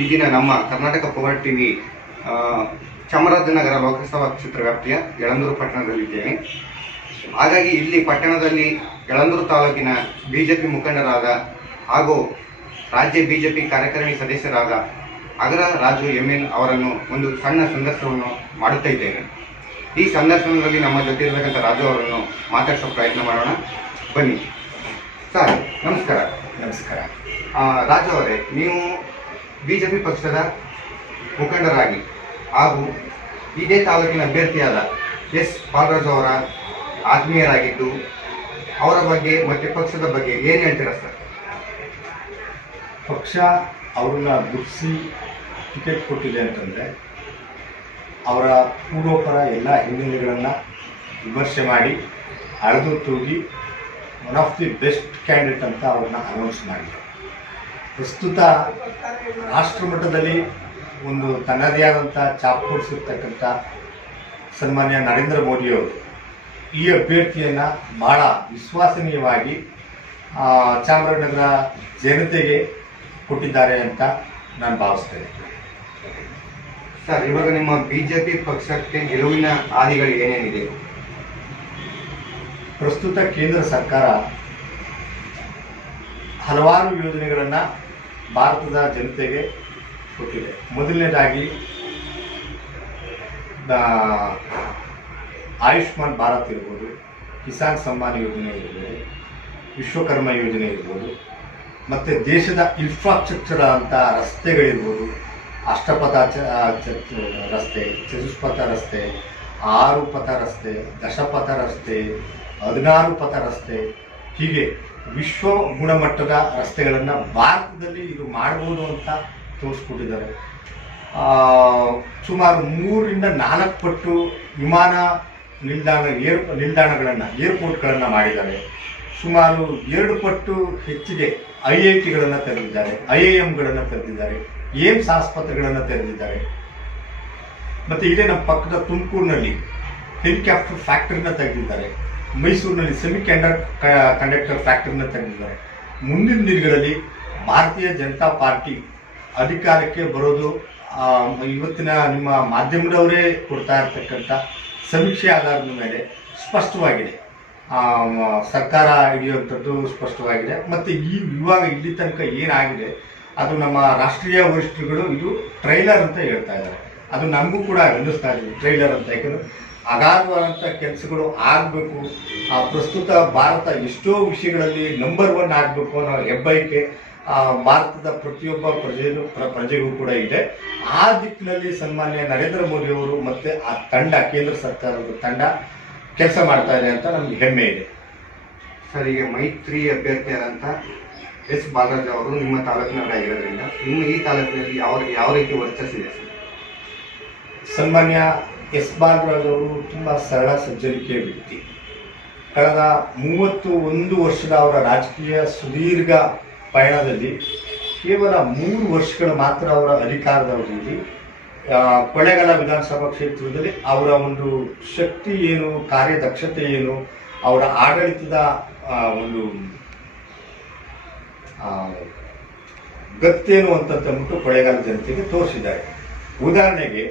ಈ ದಿನ ನಮ್ಮ ಕರ್ನಾಟಕ ಪವರ್ ಟಿವಿ ಚಾಮರಾಜನಗರ ಲೋಕಸಭಾ ಕ್ಷೇತ್ರ ವ್ಯಾಪ್ತಿಯ ಯಳಂದೂರು ಪಟ್ಟಣದಲ್ಲಿದ್ದೇನೆ. ಹಾಗಾಗಿ ಇಲ್ಲಿ ಪಟ್ಟಣದಲ್ಲಿ ಯಳಂದೂರು ತಾಲೂಕಿನ ಬಿಜೆಪಿ ಮುಖಂಡರಾದ ಹಾಗೂ ರಾಜ್ಯ ಬಿಜೆಪಿ ಕಾರ್ಯಕಾರಿಣಿ ಸದಸ್ಯರಾದ ಅಗರ ರಾಜು ಎಂ ಎನ್ ಅವರನ್ನು ಒಂದು ಸಣ್ಣ ಸಂದರ್ಶನವನ್ನು ಮಾಡುತ್ತಾ ಇದ್ದೇನೆ. ಈ ಸಂದರ್ಶನದಲ್ಲಿ ನಮ್ಮ ಜೊತೆ ಇರತಕ್ಕಂಥ ರಾಜು ಅವರನ್ನು ಮಾತಾಡಿಸೋ ಪ್ರಯತ್ನ ಮಾಡೋಣ. ಬನ್ನಿ. ಸರ್ ನಮಸ್ಕಾರ. ನಮಸ್ಕಾರ. ರಾಜು ಅವರೇ ನೀವು ಬಿಜೆಪಿ ಪಕ್ಷದ ಮುಖಂಡರಾಗಿ ಹಾಗೂ ಇದೇ ತಾಲೂಕಿನ ಅಭ್ಯರ್ಥಿಯಾದ ಎಸ್ ಬಾಲರಾಜು ಅವರ ಆತ್ಮೀಯರಾಗಿದ್ದು, ಅವರ ಬಗ್ಗೆ ಮತ್ತೆ ಪಕ್ಷದ ಬಗ್ಗೆ ಏನು ಹೇಳ್ತೀರಾ ಸರ್? ಪಕ್ಷ ಅವರನ್ನ ಗುರುತಿಸಿ ಟಿಕೆಟ್ ಕೊಟ್ಟಿದೆ ಅಂತಂದರೆ ಅವರ ಪೂರ್ವಪರ ಎಲ್ಲ ಹಿನ್ನೆಲೆಗಳನ್ನು ವಿಮರ್ಶೆ ಮಾಡಿ ಅಳೆದು ತೂಗಿ one of the best candidate ಅಂತ ಅವ್ರನ್ನ ಅನೌನ್ಸ್ ಮಾಡಿದೆ ಪ್ರಸ್ತುತ ರಾಷ್ಟ್ರ ಮಟ್ಟದಲ್ಲಿ ಒಂದು ತನ್ನದೇ ಆದಂಥ ಚಾಪ್ ಕೊಡಿಸಿರ್ತಕ್ಕಂಥ ಸನ್ಮಾನ್ಯ ನರೇಂದ್ರ ಮೋದಿಯವರು ಈ ಅಭ್ಯರ್ಥಿಯನ್ನು ಭಾಳ ವಿಶ್ವಾಸನೀಯವಾಗಿ ಚಾಮರಾಜನಗರ ಜನತೆಗೆ ಕೊಟ್ಟಿದ್ದಾರೆ ಅಂತ ನಾನು ಭಾವಿಸ್ತೇನೆ. ಸರ್ ಇವಾಗ ನಿಮ್ಮ ಬಿಜೆಪಿ ಪಕ್ಷಕ್ಕೆ ಗೆಲುವಿನ ಹಾದಿಗಳು ಏನೇನಿದೆ? ಪ್ರಸ್ತುತ ಕೇಂದ್ರ ಸರ್ಕಾರ ಹಲವಾರು ಯೋಜನೆಗಳನ್ನು ಭಾರತದ ಜನತೆಗೆ ಕೊಟ್ಟಿದೆ ಮೊದಲನೇದಾಗಿ ಆಯುಷ್ಮಾನ್ ಭಾರತ್ ಇರ್ಬೋದು, ಕಿಸಾನ್ ಸಮ್ಮಾನ್ ಯೋಜನೆ ಇರ್ಬೋದು, ವಿಶ್ವಕರ್ಮ ಯೋಜನೆ ಇರ್ಬೋದು, ಮತ್ತು ದೇಶದ ಇನ್ಫ್ರಾಸ್ಟ್ರಕ್ಚರ್ ಅಂತ ರಸ್ತೆಗಳಿರ್ಬೋದು, ಅಷ್ಟಪಥ ಚ- ರಸ್ತೆ, ಚತುಷ್ಪಥ ರಸ್ತೆ ಆರು ಪಥ ರಸ್ತೆ, ದಶಪಥ ರಸ್ತೆ ಹದಿನಾರು ಪಥ ರಸ್ತೆ, ಹೀಗೆ ವಿಶ್ವ ಗುಣಮಟ್ಟದ ರಸ್ತೆಗಳನ್ನು ಭಾರತದಲ್ಲಿ ಇದು ಮಾಡ್ಬೋದು ಅಂತ ತೋರಿಸ್ಕೊಟ್ಟಿದ್ದಾರೆ. ಸುಮಾರು ಮೂರರಿಂದ ನಾಲ್ಕು ಪಟ್ಟು ವಿಮಾನ ನಿಲ್ದಾಣ, ಏರ್, ನಿಲ್ದಾಣಗಳನ್ನು, ಏರ್ಪೋರ್ಟ್ಗಳನ್ನು ಮಾಡಿದ್ದಾರೆ. ಸುಮಾರು ಎರಡು ಪಟ್ಟು ಹೆಚ್ಚಿಗೆ ಐ ಐ ಟಿಗಳನ್ನು ತೆರೆದಿದ್ದಾರೆ. ಐ ಐ ಎಮ್ಗಳನ್ನು ತೆರೆದಿದ್ದಾರೆ. ಏಮ್ಸ್ ಆಸ್ಪತ್ರೆಗಳನ್ನು ತೆರೆದಿದ್ದಾರೆ. ಮತ್ತು ಇದೇ ನಮ್ಮ ಪಕ್ಕದ ತುಮಕೂರಿನಲ್ಲಿ ಹೆಲಿಕಾಪ್ಟರ್ ಫ್ಯಾಕ್ಟ್ರಿನ ತೆಗೆದಿದ್ದಾರೆ ಮೈಸೂರಿನಲ್ಲಿ ಸೆಮಿ ಕಂಡಕ್ ಕಂಡಕ್ಟರ್ ಫ್ಯಾಕ್ಟರಿನ ತೆಗೆದಿದ್ದಾರೆ ಮುಂದಿನ ದಿನಗಳಲ್ಲಿ ಭಾರತೀಯ ಜನತಾ ಪಾರ್ಟಿ ಅಧಿಕಾರಕ್ಕೆ ಬರೋದು ಇವತ್ತಿನ ನಿಮ್ಮ ಮಾಧ್ಯಮದವರೇ ಕೊಡ್ತಾ ಇರತಕ್ಕಂಥ ಸಮೀಕ್ಷೆ ಆಧಾರದ ಮೇಲೆ ಸ್ಪಷ್ಟವಾಗಿದೆ. ಸರ್ಕಾರ ಹಿಡಿಯುವಂಥದ್ದು ಸ್ಪಷ್ಟವಾಗಿದೆ. ಮತ್ತು ಈ ಇವಾಗ ಇಲ್ಲಿ ತನಕ ಏನಾಗಿದೆ, ಅದು ನಮ್ಮ ರಾಷ್ಟ್ರೀಯ ವರಿಷ್ಠರುಗಳು ಇದು ಟ್ರೈಲರ್ ಅಂತ ಹೇಳ್ತಾ ಇದ್ದಾರೆ. ಅದು ನಮಗೂ ಕೂಡ ಅನ್ನಿಸ್ತಾ ಇದೆ ಟ್ರೈಲರ್ ಅಂತ. ಯಾಕಂದ್ರೆ ಅಗಾಧವಾದಂಥ ಕೆಲಸಗಳು ಆಗಬೇಕು. ಆ ಪ್ರಸ್ತುತ ಭಾರತ ಎಷ್ಟೋ ವಿಷಯಗಳಲ್ಲಿ ನಂಬರ್ ಒನ್ ಆಗಬೇಕು ಅನ್ನೋ ಹೆಬ್ಬೈಕೆ ಆ, ಭಾರತದ ಪ್ರತಿಯೊಬ್ಬ ಪ್ರಜೆಯೂ ಪ್ರ- ಪ್ರಜೆಗೂ ಕೂಡ ಇದೆ. ಆ ದಿಕ್ಕಿನಲ್ಲಿ ಸನ್ಮಾನ್ಯ ನರೇಂದ್ರ ಮೋದಿಯವರು ಮತ್ತು ಮತ್ತೆ ಆ ತಂಡ ಕೇಂದ್ರ ಸರ್ಕಾರದ ತಂಡ ಕೆಲಸ ಮಾಡ್ತಾ ಇದೆ ಅಂತ ನಮ್ಗೆ ಹೆಮ್ಮೆ ಇದೆ. ಸರ್ ಈಗ ಮೈತ್ರಿ ಅಭ್ಯರ್ಥಿಯಾದಂಥ ಎಸ್ ಬಾಲರಾಜ್ ಅವರು ನಿಮ್ಮ ತಾಲೂಕಿನವರಾಗಿರೋದ್ರಿಂದ ನಿಮ್ಮ ಈ ತಾಲೂಕಿನಲ್ಲಿ ಯಾವ ಯಾವ ರೀತಿ ವರ್ಚಸ್ಸಿದೆ ಸರ್? ಸನ್ಮಾನ್ಯ ಎಸ್ ಬಾಲರಾಜ್ ಅವರು ತುಂಬ ಸರಳ, ಸಜ್ಜನಿಕೆಯ ವ್ಯಕ್ತಿ. ಕಳೆದ ಮೂವತ್ತು ಒಂದು ವರ್ಷದ ಅವರ ರಾಜಕೀಯ ಸುದೀರ್ಘ ಪಯಣದಲ್ಲಿ ಕೇವಲ ಮೂರು ವರ್ಷಗಳು ಮಾತ್ರ ಅವರ ಅಧಿಕಾರದ ಅವಧಿಯಲ್ಲಿ ಕೊಳ್ಳೆಗಾಲ ವಿಧಾನಸಭಾ ಕ್ಷೇತ್ರದಲ್ಲಿ ಅವರ ಒಂದು ಶಕ್ತಿ ಏನು, ಕಾರ್ಯದಕ್ಷತೆ ಏನು, ಅವರ ಆಡಳಿತದ ಒಂದು ಗತ್ತೇನು ಅಂತಂದ್ಬಿಟ್ಟು ಕೊಳ್ಳೇಗಾಲ ಜನತೆಗೆ ತೋರಿಸಿದ್ದಾರೆ. ಉದಾಹರಣೆಗೆ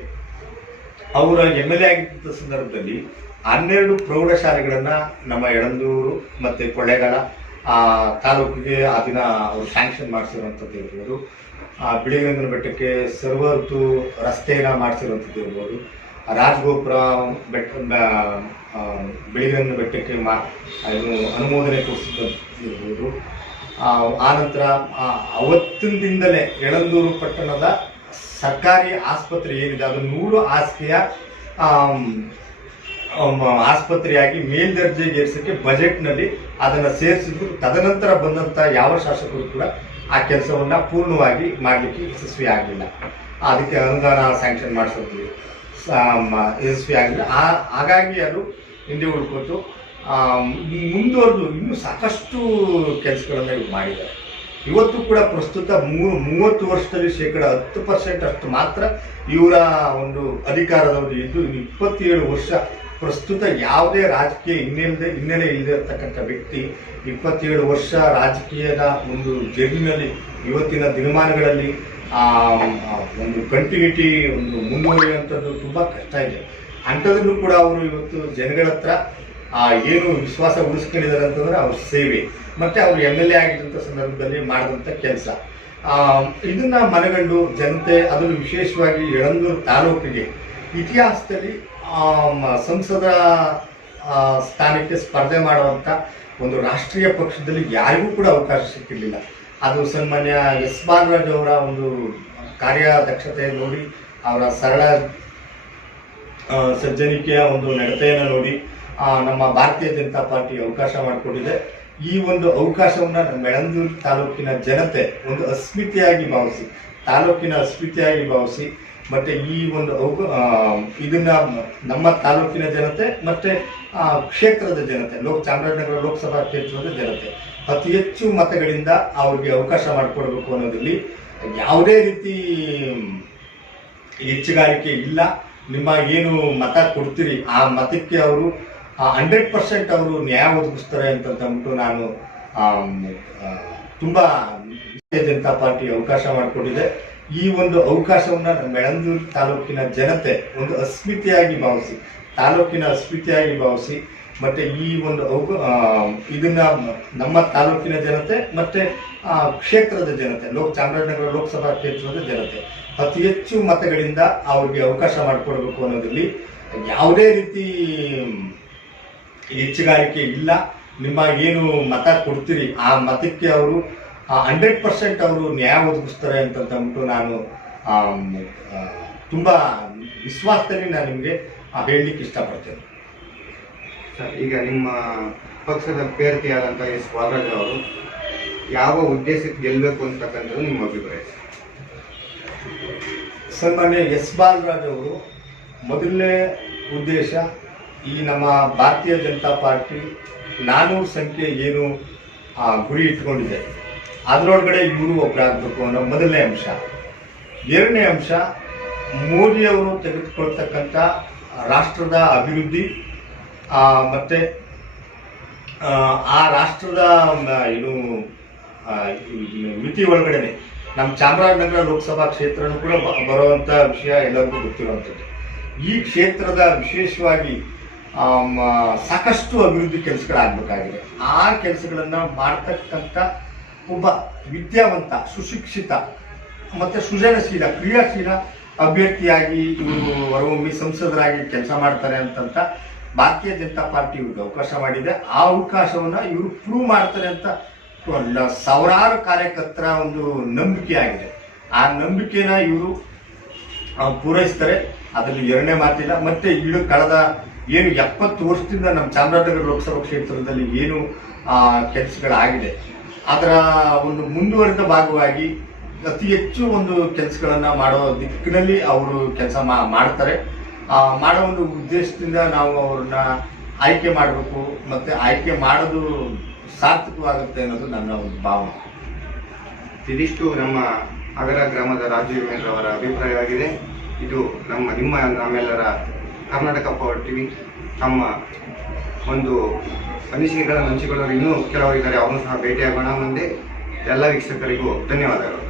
ಅವರ ಎಂ ಎಲ್ ಎ ಆಗಿದ್ದ ಸಂದರ್ಭದಲ್ಲಿ ಹನ್ನೆರಡು ಪ್ರೌಢಶಾಲೆಗಳನ್ನು ನಮ್ಮ ಎಳಂದೂರು ಮತ್ತು ಕೊಳ್ಳೇಗಾಲ ತಾಲೂಕಿಗೆ ಆ ದಿನ ಅವರು ಸ್ಯಾಂಕ್ಷನ್ ಮಾಡಿಸಿರುವಂಥದ್ದು ಇರ್ಬೋದು ಆ, ಬಿಳಿಗಂಗನ ಬೆಟ್ಟಕ್ಕೆ ಸರ್ವರ್ತು ರಸ್ತೆಯನ್ನು ಮಾಡಿಸಿರುವಂಥದ್ದು ಇರ್ಬೋದು ರಾಜಗೋಪುರ ಬೆಟ್ಟ ಬಿಳಿಗಂಗನ ಬೆಟ್ಟಕ್ಕೆ ಮಾ ಏನು ಅನುಮೋದನೆ ಕೊಡಿಸಿದಂಥದ್ದು ಇರ್ಬೋದು ಆ, ಆನಂತರ ಅವತ್ತಿನ ಅವತ್ತಿನಿಂದಲೇ ಎಳಂದೂರು ಪಟ್ಟಣದ ಸರ್ಕಾರಿ ಆಸ್ಪತ್ರೆ ಏನಿದೆ ಅದು ನೂರು ಆಸ್ತಿಯ ಆಸ್ಪತ್ರೆಯಾಗಿ ಮೇಲ್ದರ್ಜೆಗೇರಿಸಕ್ಕೆ ಬಜೆಟ್ನಲ್ಲಿ ಅದನ್ನು ಸೇರಿಸಿದ್ರು. ತದನಂತರ ಬಂದಂಥ ಯಾವ ಶಾಸಕರು ಕೂಡ ಆ ಕೆಲಸವನ್ನು ಪೂರ್ಣವಾಗಿ ಮಾಡಲಿಕ್ಕೆ ಯಶಸ್ವಿ ಆಗಲಿಲ್ಲ. ಅದಕ್ಕೆ ಅನುದಾನ ಸ್ಯಾಂಕ್ಷನ್ ಮಾಡಿಸಿದ್ವಿ ಯಶಸ್ವಿ ಆಗಲಿಲ್ಲ. ಹಾಗಾಗಿ ಅದು ಹಿಂದೆ ಉಳ್ಕೊತು. ಆಮ್, ಮುಂದುವರೆದು ಇನ್ನೂ ಸಾಕಷ್ಟು ಕೆಲಸಗಳನ್ನು ಇವು ಮಾಡಿದ್ದಾರೆ. ಇವತ್ತು ಕೂಡ ಪ್ರಸ್ತುತ ಮೂರು ಮೂವತ್ತು ವರ್ಷದಲ್ಲಿ ಶೇಕಡ ಹತ್ತು ಪರ್ಸೆಂಟ್ ಅಷ್ಟು ಮಾತ್ರ ಇವರ ಒಂದು ಅಧಿಕಾರದ ಅವಧಿ ಇದ್ದು ಇಪ್ಪತ್ತೇಳು ವರ್ಷ ಪ್ರಸ್ತುತ ಯಾವುದೇ ರಾಜಕೀಯ ಹಿನ್ನೆಲೆ ಹಿನ್ನೆಲೆ ಇಲ್ಲದೆ ಇರತಕ್ಕಂಥ ವ್ಯಕ್ತಿ ಇಪ್ಪತ್ತೇಳು ವರ್ಷ ರಾಜಕೀಯದ ಒಂದು ಜರ್ನಿನಲ್ಲಿ ಇವತ್ತಿನ ದಿನಮಾನಗಳಲ್ಲಿ ಆ, ಒಂದು ಕಂಟಿನ್ಯೂಟಿ ಒಂದು ಮುಂದುವರಿಯುವಂಥದ್ದು ತುಂಬ ಕಷ್ಟ ಇದೆ. ಅಂಥದನ್ನು ಕೂಡ ಅವರು ಇವತ್ತು ಜನಗಳ ಹತ್ರ ಆ, ಏನು ವಿಶ್ವಾಸ ಉಳಿಸ್ಕೊಂಡಿದ್ದಾರೆ ಅಂತಂದ್ರೆ ಅವ್ರ ಸೇವೆ. ಮತ್ತೆ ಅವರು ಎಂ ಎಲ್ ಎ ಆಗಿದ್ದಂಥ ಸಂದರ್ಭದಲ್ಲಿ ಮಾಡಿದಂಥ ಕೆಲಸ. ಇದನ್ನ ಮನಗಂಡು ಜನತೆ ಅದನ್ನು ವಿಶೇಷವಾಗಿ ಯಳಂದೂರು ತಾಲೂಕಿಗೆ ಇತಿಹಾಸದಲ್ಲಿ ಸಂಸದ ಸ್ಥಾನಕ್ಕೆ ಸ್ಪರ್ಧೆ ಮಾಡುವಂಥ ಒಂದು ರಾಷ್ಟ್ರೀಯ ಪಕ್ಷದಲ್ಲಿ ಯಾರಿಗೂ ಕೂಡ ಅವಕಾಶ ಸಿಕ್ಕಿರಲಿಲ್ಲ. ಅದು ಸನ್ಮಾನ್ಯ ಎಸ್ ಬಾಲರಾಜ್ ಅವರ ಒಂದು ಕಾರ್ಯದಕ್ಷತೆ ನೋಡಿ ಅವರ ಸರಳ ಸಜ್ಜನಿಕೆಯ ಒಂದು ನಡತೆಯನ್ನು ನೋಡಿ ನಮ್ಮ ಭಾರತೀಯ ಜನತಾ ಪಾರ್ಟಿ ಅವಕಾಶ ಮಾಡಿಕೊಟ್ಟಿದೆ. ಈ ಒಂದು ಅವಕಾಶವನ್ನ ನಮ್ಮ ಮೆಳಂದೂರು ತಾಲೂಕಿನ ಜನತೆ ಒಂದು ಅಸ್ಮಿತೆಯಾಗಿ ಭಾವಿಸಿ, ತಾಲೂಕಿನ ಅಸ್ಮಿತೆಯಾಗಿ ಭಾವಿಸಿ, ಮತ್ತೆ ಈ ಒಂದು ಇದನ್ನ ನಮ್ಮ ತಾಲೂಕಿನ ಜನತೆ, ಮತ್ತೆ ಕ್ಷೇತ್ರದ ಜನತೆ, ಲೋಕ, ಚಾಮರಾಜನಗರ ಲೋಕಸಭಾ ಕ್ಷೇತ್ರದ ಜನತೆ ಅತಿ ಹೆಚ್ಚು ಮತಗಳಿಂದ ಅವ್ರಿಗೆ ಅವಕಾಶ ಮಾಡಿಕೊಡ್ಬೇಕು ಅನ್ನೋದ್ರಲ್ಲಿ ಯಾವುದೇ ರೀತಿ ಹೆಚ್ಚುಗಾರಿಕೆ ಇಲ್ಲ. ನಿಮ್ಮ ಏನು ಮತ ಕೊಡ್ತೀರಿ, ಆ ಮತಕ್ಕೆ ಅವರು ಹಂಡ್ರೆಡ್ ಪರ್ಸೆಂಟ್ ಅವರು ನ್ಯಾಯ ಒದಗಿಸ್ತಾರೆ ಅಂತಂದ್ಬಿಟ್ಟು ನಾನು ಆ, ತುಂಬಾ ಭಾರತೀಯ ಜನತಾ ಪಾರ್ಟಿ ಅವಕಾಶ ಮಾಡಿಕೊಟ್ಟಿದೆ ಈ ಒಂದು ಅವಕಾಶವನ್ನು ನಮ್ಮ ಮೆಳಂದೂರು ತಾಲೂಕಿನ ಜನತೆ ಒಂದು ಅಸ್ಮಿತೆಯಾಗಿ ಭಾವಿಸಿ ತಾಲೂಕಿನ ಅಸ್ಮಿತೆಯಾಗಿ ಭಾವಿಸಿ ಮತ್ತೆ ಈ ಒಂದು ಆ, ಇದನ್ನ ನಮ್ಮ ತಾಲೂಕಿನ ಜನತೆ ಮತ್ತೆ ಆ, ಕ್ಷೇತ್ರದ ಜನತೆ ಲೋಕ ಚಾಮರಾಜನಗರ ಲೋಕಸಭಾ ಕ್ಷೇತ್ರದ ಜನತೆ ಅತಿ ಹೆಚ್ಚು ಮತಗಳಿಂದ ಅವ್ರಿಗೆ ಅವಕಾಶ ಮಾಡಿಕೊಡ್ಬೇಕು ಅನ್ನೋದರಲ್ಲಿ ಯಾವುದೇ ರೀತಿ ಹೆಚ್ಚುಗಾರಿಕೆ ಇಲ್ಲ. ನಿಮ್ಮ ಏನು ಮತ ಕೊಡ್ತೀರಿ? ಆ ಮತಕ್ಕೆ ಅವರು ಹಂಡ್ರೆಡ್ ಪರ್ಸೆಂಟ್ ಅವರು ನ್ಯಾಯ ಒದಗಿಸ್ತಾರೆ ಅಂತಂದ್ಬಿಟ್ಟು ನಾನು ತುಂಬ ವಿಶ್ವಾಸದಲ್ಲಿ ನಾನು ನಿಮಗೆ ಹೇಳಲಿಕ್ಕೆ ಇಷ್ಟಪಡ್ತೇನೆ. ಸರ್ ಈಗ ನಿಮ್ಮ ಪಕ್ಷದ ಅಭ್ಯರ್ಥಿಯಾದಂಥ ಎಸ್ ಬಾಲರಾಜ್ ಅವರು ಯಾವ ಉದ್ದೇಶಕ್ಕೆ ಗೆಲ್ಲಬೇಕು ಅಂತಕ್ಕಂಥದ್ದು ನಿಮ್ಮ ಅಭಿಪ್ರಾಯ? ಸರ್? ಸನ್ಮಾನ್ಯ ಎಸ್ ಬಾಲರಾಜ್ ಅವರು ಮೊದಲನೇ ಉದ್ದೇಶ ಈ ನಮ್ಮ ಭಾರತೀಯ ಜನತಾ ಪಾರ್ಟಿ ನಾನೂರು ಸಂಖ್ಯೆ ಏನು ಗುರಿ ಇಟ್ಕೊಂಡಿದೆ. ಅದರೊಳಗಡೆ ಇವರು ಒಬ್ಬರಾಗಬೇಕು ಅನ್ನೋ ಮೊದಲನೇ ಅಂಶ. ಎರಡನೇ ಅಂಶ ಮೋದಿಯವರು ತೆಗೆದುಕೊಳ್ತಕ್ಕಂಥ ರಾಷ್ಟ್ರದ ಅಭಿವೃದ್ಧಿ ಮತ್ತು ಆ, ರಾಷ್ಟ್ರದ ಏನು ಮಿತಿ ಒಳಗಡೆನೆ. ನಮ್ಮ ಚಾಮರಾಜನಗರ ಲೋಕಸಭಾ ಕ್ಷೇತ್ರನೂ ಕೂಡ ಬರುವಂಥ ವಿಷಯ ಎಲ್ಲರಿಗೂ ಗೊತ್ತಿರುವಂಥದ್ದು. ಈ ಕ್ಷೇತ್ರದ ವಿಶೇಷವಾಗಿ ಸಾಕಷ್ಟು ಅಭಿವೃದ್ಧಿ ಕೆಲಸಗಳಾಗಬೇಕಾಗಿದೆ ಆ ಕೆಲಸಗಳನ್ನು ಮಾಡ್ತಕ್ಕಂಥ ಒಬ್ಬ ವಿದ್ಯಾವಂತ, ಸುಶಿಕ್ಷಿತ, ಮತ್ತೆ ಸೃಜನಶೀಲ, ಕ್ರಿಯಾಶೀಲ ಅಭ್ಯರ್ಥಿಯಾಗಿ ಇವರು ಹೊರಹೊಮ್ಮಿ ಸಂಸದರಾಗಿ ಕೆಲಸ ಮಾಡ್ತಾರೆ ಅಂತಂತ ಭಾರತೀಯ ಜನತಾ ಪಾರ್ಟಿ ಇವ್ರಿಗೆ ಅವಕಾಶ ಮಾಡಿದೆ. ಆ ಅವಕಾಶವನ್ನ ಇವರು ಪ್ರೂವ್ ಮಾಡ್ತಾರೆ ಅಂತ ಸಾವಿರಾರು ಕಾರ್ಯಕರ್ತರ ಒಂದು ನಂಬಿಕೆ ಆಗಿದೆ. ಆ ನಂಬಿಕೆನ ಇವರು ಪೂರೈಸ್ತಾರೆ. ಅದರಲ್ಲಿ ಎರಡನೇ ಮಾತಿಲ್ಲ. ಮತ್ತೆ ಇಳು ಕಳೆದ ಏನು ಎಪ್ಪತ್ತು ವರ್ಷದಿಂದ ನಮ್ಮ ಚಾಮರಾಜನಗರ ಲೋಕಸಭಾ ಕ್ಷೇತ್ರದಲ್ಲಿ ಏನು ಕೆಲಸಗಳಾಗಿದೆ. ಅದರ ಒಂದು ಮುಂದುವರಿದ ಭಾಗವಾಗಿ ಅತಿ ಹೆಚ್ಚು ಒಂದು ಕೆಲಸಗಳನ್ನು ಮಾಡೋ ದಿಕ್ಕಿನಲ್ಲಿ ಅವರು ಕೆಲಸ ಮಾಡ್ತಾರೆ. ಮಾಡೋ ಒಂದು ಉದ್ದೇಶದಿಂದ ನಾವು ಅವ್ರನ್ನ ಆಯ್ಕೆ ಮಾಡಬೇಕು. ಮತ್ತೆ ಆಯ್ಕೆ ಮಾಡೋದು ಸಾರ್ಥಕವಾಗುತ್ತೆ ಅನ್ನೋದು ನನ್ನ ಒಂದು ಭಾವನೆ. ಇದಿಷ್ಟು ನಮ್ಮ ಅಗರ ಗ್ರಾಮದ ರಾಜೀವ್ ಅವರ ಅಭಿಪ್ರಾಯವಾಗಿದೆ. ಇದು ನಮ್ಮ, ನಿಮ್ಮ ನಮ್ಮೆಲ್ಲರ ಕರ್ನಾಟಕ ಪವರ್ ಟಿವಿ ನಮ್ಮ ಒಂದು ಅನಿಸಿಕೆಗಳನ್ನು ಹಂಚಿಕೊಳ್ಳೋರು ಇನ್ನೂ ಕೆಲವರಿದ್ದಾರೆ ಅವರನ್ನು ಸಹ ಭೇಟಿಯಾಗೋಣ. ಮುಂದೆ ಎಲ್ಲ ವೀಕ್ಷಕರಿಗೂ ಧನ್ಯವಾದಗಳು.